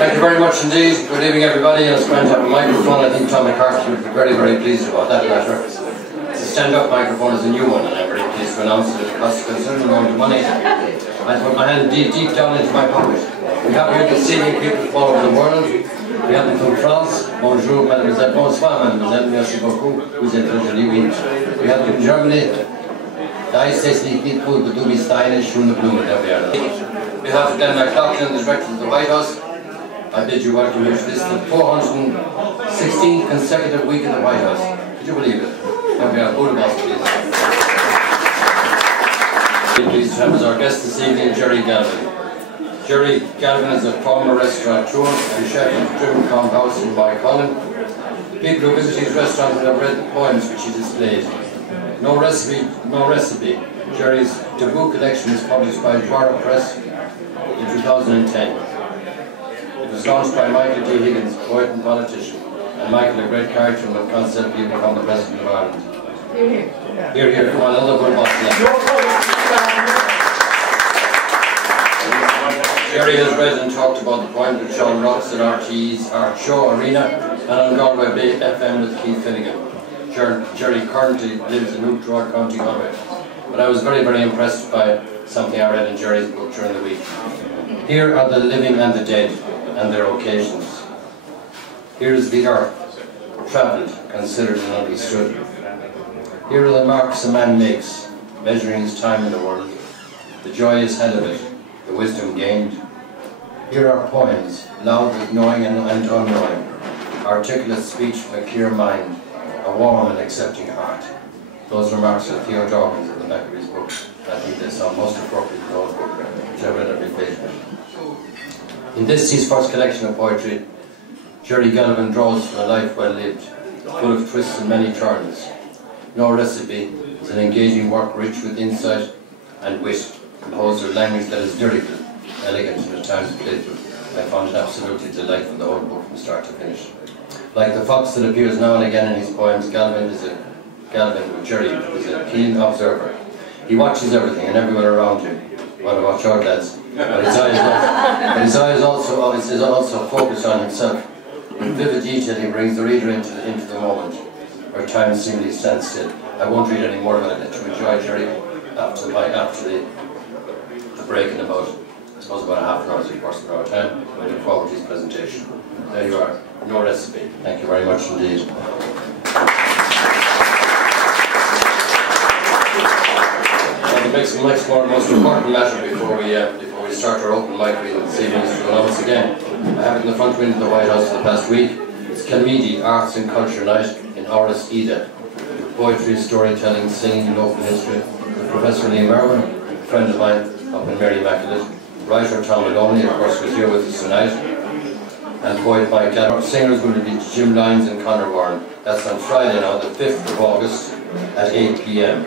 Thank you very much indeed. Good evening, everybody. It's going to have a microphone. I think Tom McCarthy would be very, very pleased about that matter. The stand-up microphone is a new one, and I'm very pleased to announce that it costs a considerable amount of money. I put my hand deep down into my pocket. We have here this evening people from all over the world. We have them from France. Bonjour, mademoiselle. Bonsoir, mademoiselle. Merci beaucoup. Vous êtes très jolie, oui. We have them from Germany. Da ist es nicht gut, but du bist eine schöne Blume, there we are. We have Glenn McCarthy, the director of the White House. I bid you welcome here to this, the 416th consecutive week in the White House. Could you believe it? There we are. Hold the boss, please. Pleased to have as our guest this evening, Jerry Galvin. Jerry Galvin is a former restaurateur and chef of Trimcombe House in Whitehouse. People who visit his restaurant will have read the poems which he displayed. No recipe. Jerry's debut collection was published by Dwara Press in 2010. It was launched by Michael D. Higgins, poet and politician, and Michael, a great character in the concept he become the President of Ireland. Here, come on, another good boss. Jerry has read and talked about the poem with Sean Rocks at RTE's Art Show Arena and on Galway Bay FM with Keith Finnegan. Jerry currently lives in Outdoor, County Galway. But I was very, very impressed by something I read in Jerry's book during the week. Here are the living and the dead and their occasions. Here is the earth, travelled, considered and understood. Here are the marks a man makes, measuring his time in the world, the joyous hell of it, the wisdom gained. Here are poems, loud with knowing and unknowing, articulate speech with a clear mind, a warm and accepting heart. Those remarks of Theo Dawkins at the back of his book. I think they sound most appropriate for all book, which I read every page of it. In this, his first collection of poetry, Jerry Galvin draws from a life well lived, full of twists and many turns. No recipe is an engaging work rich with insight and wit, composed of language that is lyrical, elegant and at times playful. I found it absolutely delightful, the whole book from start to finish. Like the fox that appears now and again in his poems, Jerry is a keen observer. He watches everything and everyone around him. Well, watch out, lads. But his eyes also focused on himself. With vivid detail, he brings the reader into the moment, where time seemingly stands still. I won't read any more about it. To enjoy Jerry after the break in about, I suppose, about a half an hour, 3/4 of our time. I look forward to his presentation. There you are. No recipe. Thank you very much indeed. The next most important matter before we start our open mic reading this evening is to announce again. I have it in the front window of the White House for the past week. It's Kilmeedy Arts and Culture Night in Áras Ida. Poetry, storytelling, singing, local history. With Professor Lee Merwin, a friend of mine up in Mary Immaculate. Writer Tom Maloney, of course, was here with us tonight. And poet Mike Gallagher. Singers going to be Jim Lyons and Conor Warren. That's on Friday now, the 5th of August at 8 p.m.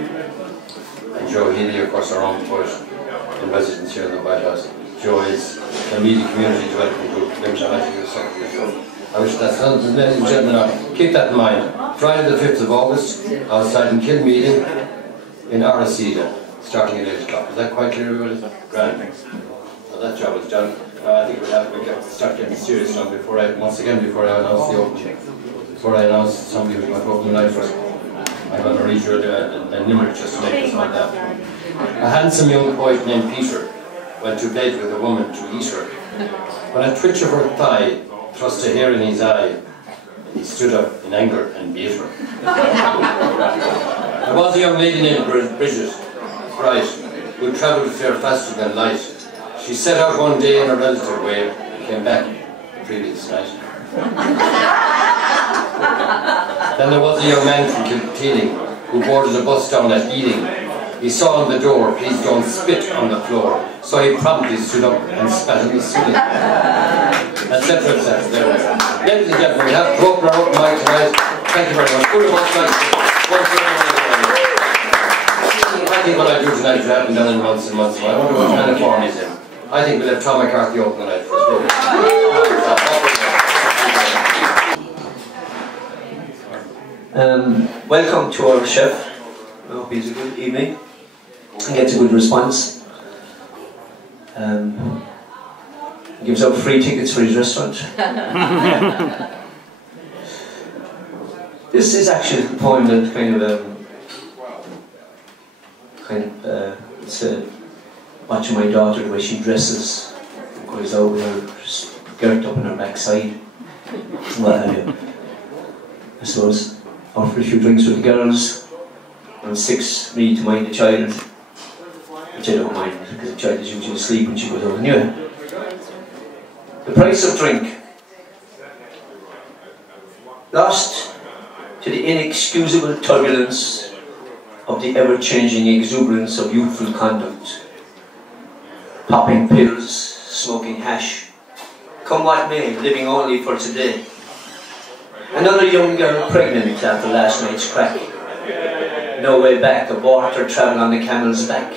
And Joe Healy, of course, our own poet in residence here in the White House. Joe is the Media Community Development Group. I wish that's, ladies and gentlemen, keep that in mind. Friday the 5th of August, outside in Kilmeedy, in Áras Ida, starting at 8 o'clock. Is that quite clear, everybody? Grand. Well, that job is done. I think we have to start getting serious now before I announce the opening. Before I announce somebody who's going to open the night first. I'm going to read you a limerick just to make us like that. A handsome young poet named Peter went to bed with a woman to eat her. When a twitch of her thigh thrust a hair in his eye, he stood up in anger and beat her. There was a young lady named Bridget, bright, who travelled fair faster than light. She set out one day in a relative way and came back the previous night. Then there was a young man from Kilteeling who boarded a bus down at Ealing. He saw on the door, "Please don't spit on the floor." So he promptly stood up and spat on the ceiling. Etc. etc. There we are. Ladies and gentlemen, we have to open our open mic tonight. Thank you very much. I think what I do tonight is I haven't done in months and months. I wonder what kind of form he's in. I think we'll have Tom McCarthy open the night first. Welcome to our chef. I hope it's a good evening and gets a good response. He gives out free tickets for his restaurant. This is actually a poem that it's watching my daughter the way she dresses, goes out with her girt up in her backside, what have you. I suppose, after a few drinks with the girls, and 6, me to mind the child, which I don't mind because the child is usually asleep when she goes out anyway. The price of drink. Lost to the inexcusable turbulence of the ever-changing exuberance of youthful conduct. Popping pills, smoking hash, come what may, living only for today. Another young girl pregnant after last night's crack. No way back, abort or travel on the camel's back.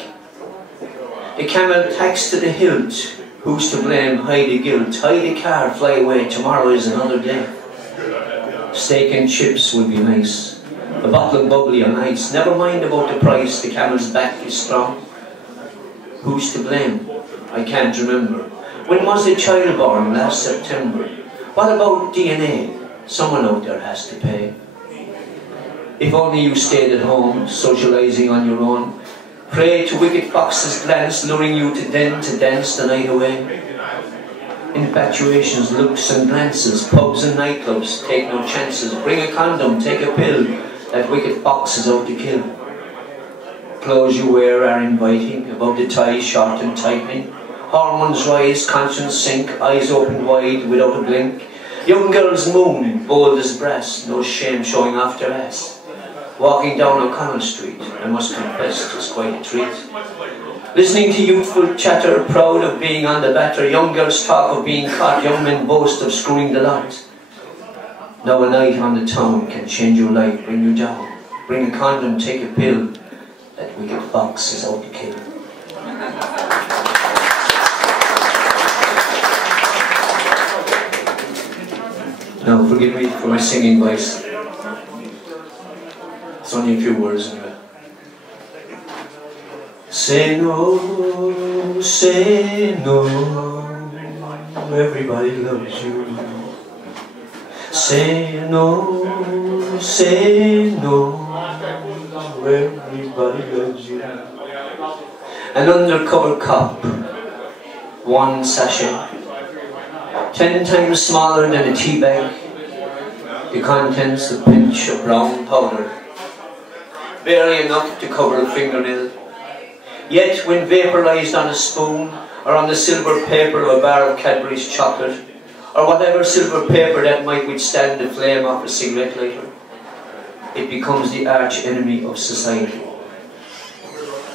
The camel taxed to the hilt. Who's to blame? Hide the guilt. Hide the car, fly away. Tomorrow is another day. Steak and chips would be nice. A bottle of bubbly on ice. Never mind about the price. The camel's back is strong. Who's to blame? I can't remember. When was the child born? Last September. What about DNA? Someone out there has to pay. If only you stayed at home, socializing on your own. Pray to wicked foxes' glance, luring you to dance the night away. Infatuations, looks and glances, pubs and nightclubs, take no chances. Bring a condom, take a pill, that wicked fox is out to kill. Clothes you wear are inviting, above the tie short and tightening. Hormones rise, conscience sink, eyes open wide without a blink. Young girls moon, bold as brass, no shame showing off their ass. Walking down O'Connell Street, I must confess, it's quite a treat. Listening to youthful chatter, proud of being on the batter. Young girls talk of being caught, young men boast of screwing the lot. Now a night on the town can change your life, bring you down. Bring a condom, take a pill, that wicked fox is out to kill. Now forgive me for my singing voice. It's only a few words anyway. Say no, everybody loves you. Say no, everybody loves you. An undercover cop, 1 sachet, 10 times smaller than a tea bag. The contents a pinch of brown powder, barely enough to cover a fingernail. Yet when vaporized on a spoon, or on the silver paper of a bar of Cadbury's chocolate, or whatever silver paper that might withstand the flame of a cigarette lighter, it becomes the arch enemy of society.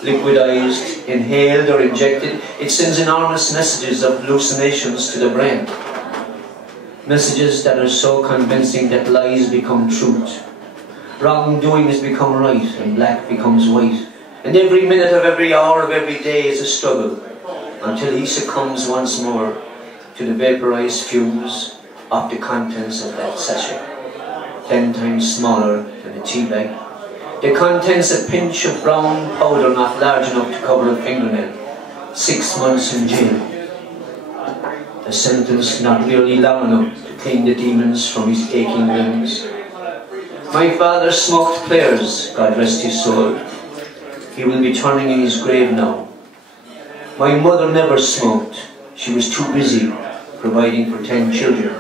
Liquidized, inhaled or injected, it sends enormous messages of hallucinations to the brain. Messages that are so convincing that lies become truth. Wrongdoing has become right and black becomes white. And every minute of every hour of every day is a struggle, until he succumbs once more to the vaporized fumes of the contents of that sachet, 10 times smaller than a tea bag. The contents a pinch of brown powder not large enough to cover a fingernail. 6 months in jail. A sentence not nearly long enough to clean the demons from his aching limbs. My father smoked Clares, God rest his soul. He will be turning in his grave now. My mother never smoked. She was too busy providing for 10 children.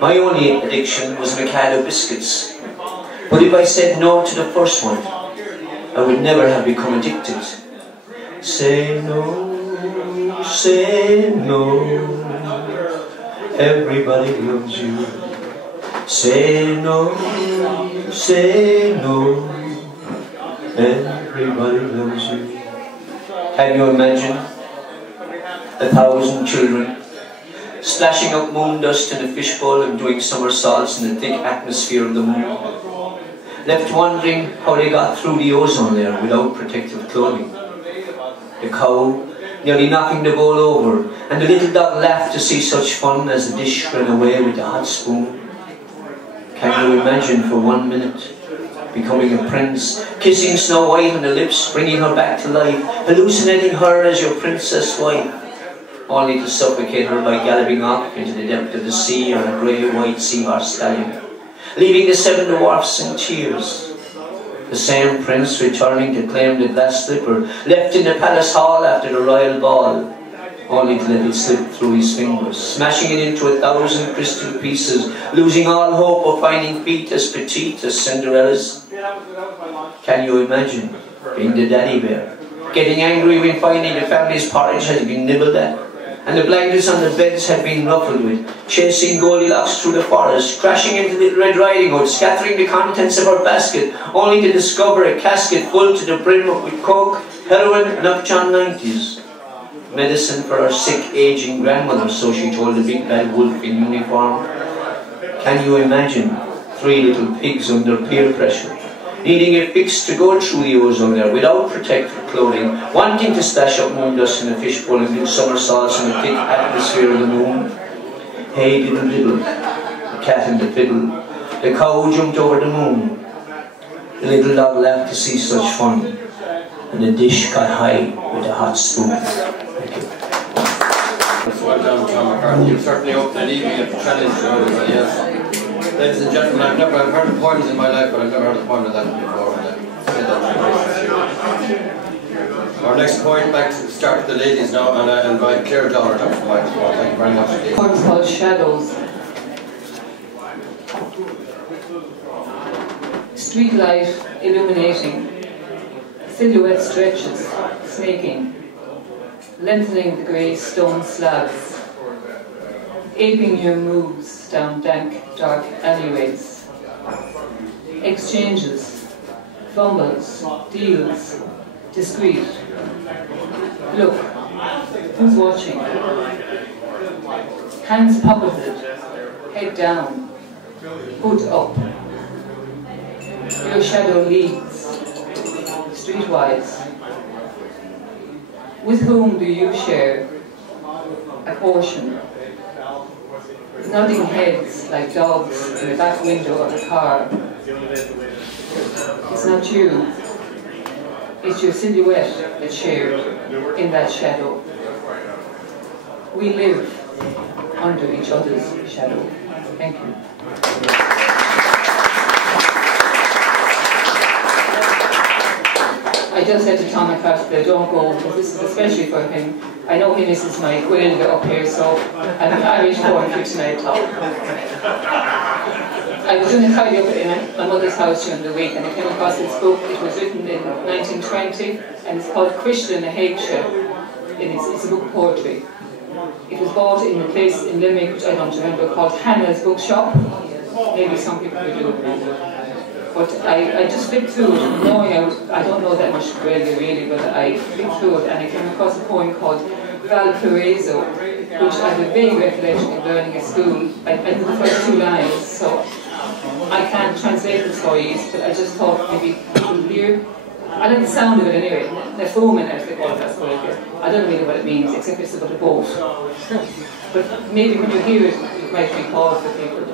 My only addiction was Mikado biscuits. But if I said no to the first one, I would never have become addicted. Say no, everybody loves you. Say no, everybody loves you. Can you imagine 1,000 children splashing up moon dust in a fishbowl and doing somersaults in the thick atmosphere of the moon, left wondering how they got through the ozone layer without protective clothing? The cow nearly knocking the bowl over, and the little dog laughed to see such fun as the dish ran away with the hot spoon. Can you imagine for 1 minute becoming a prince, kissing Snow White on the lips, bringing her back to life, hallucinating her as your princess wife? only to suffocate her by galloping off into the depth of the sea on a grey-white seahorse stallion, leaving the 7 dwarfs in tears. The same prince returning to claim the glass slipper left in the palace hall after the royal ball, only to let it slip through his fingers, smashing it into 1,000 crystal pieces, losing all hope of finding feet as petite as Cinderella's. Can you imagine being the daddy bear, getting angry when finding the family's porridge had been nibbled at, and the blankets on the beds had been ruffled with, chasing Goldilocks through the forest, crashing into Little Red Riding Hood, scattering the contents of her basket, only to discover a casket full to the brim with coke, heroin and upjohn 90s. Medicine for her sick, aging grandmother, so she told the big bad wolf in uniform. Can you imagine 3 little pigs under peer pressure, needing a fix to go through the ozone there without protective clothing, wanting to splash up moon dust in a fishbowl and do somersaults in the thick atmosphere of the moon? Hey diddle diddle, the cat and the fiddle, the cow jumped over the moon. The little dog laughed to see such fun, and the dish got high with a hot spoon. Well done, Tom McCarthy. You certainly opened an evening of challenge to everybody else. Ladies and gentlemen, I've heard of poems in my life, but I've never heard a poem of that before. Our next poem, back to start with the ladies now, and I invite Clare Dollar up to the microphone. Thank you very much. The poem's called Shadows. Street light illuminating, silhouette stretches, snaking, lengthening the grey stone slabs, aping your moves down dank, dark alleyways. Exchanges, fumbles, deals, discreet. Look, who's watching? Hands pocketed, head down, hood up. Your shadow leads, streetwise. With whom do you share a portion? Nodding heads like dogs in the back window of a car. It's not you. It's your silhouette that's shared in that shadow. We live under each other's shadow. Thank you. I just said to Tom McCarthy, don't go, because this is especially for him. I know he misses my Gaeilge up here, so I'm an Irish born for tonight, Tom. I was doing a tidy up in my mother's house during the week, and I came across this book. It was written in 1920, and it's called Christian a Haigse, and it's a book of poetry. It was bought in a place in Limerick, which I don't remember, called Hannah's Bookshop. Maybe some people do remember. But I just flipped through it, knowing I don't know that much Gaeilge really, but I flipped through it and I came across a poem called Valparaiso, which I have a vague recollection of learning at school. I knew the first 2 lines, so I can't translate this for you, but I just thought maybe people hear. I like the sound of it anyway. The foam in it, they call it, that's what it is. I don't really know what it means, except it's about a boat. But maybe when you hear it, it might be called for people.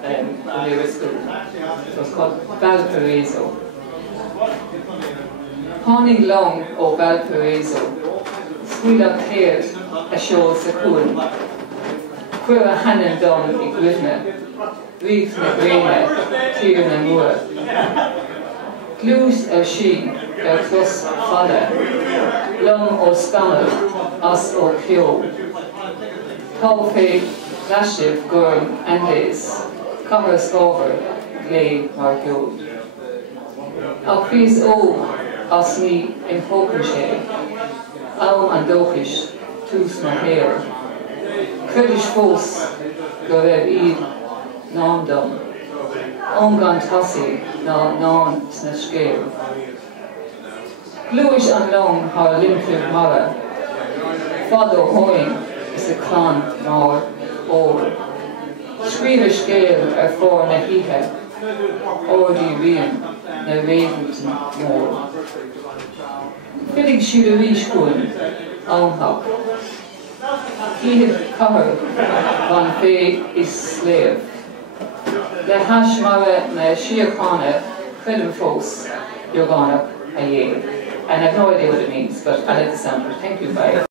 When they were at school. So it's called Valparaiso. Honning long, O Valparaiso, squeal up here a shoal sa cuan. Quir a hannan dom I gwifna, reef na greina, clear na moor. Glús she, close falla, long o scammel, as o kyo. Tall fe, lashiv, gurm, andes. Cover scover, glay mar gold. Al pris o, as ni in Hokenshire, Alm and Dokish, Tus na hair. Kurdish fos, go id, non dom. Ongan tassi, non na scale. Bluish and long, har limpid mara. Fado hoing, is a clan nor or. Scríre scéal fór na hithe, órdí rian na réitiltí mór. Filig siad a rís cuain, anhach. Cíhid cathair van fé is sléamh. Le hais mara na siarcána chuilim fós, you're gone up a year. And I have no idea what it means, but I like the sound of it. Thank you, bye.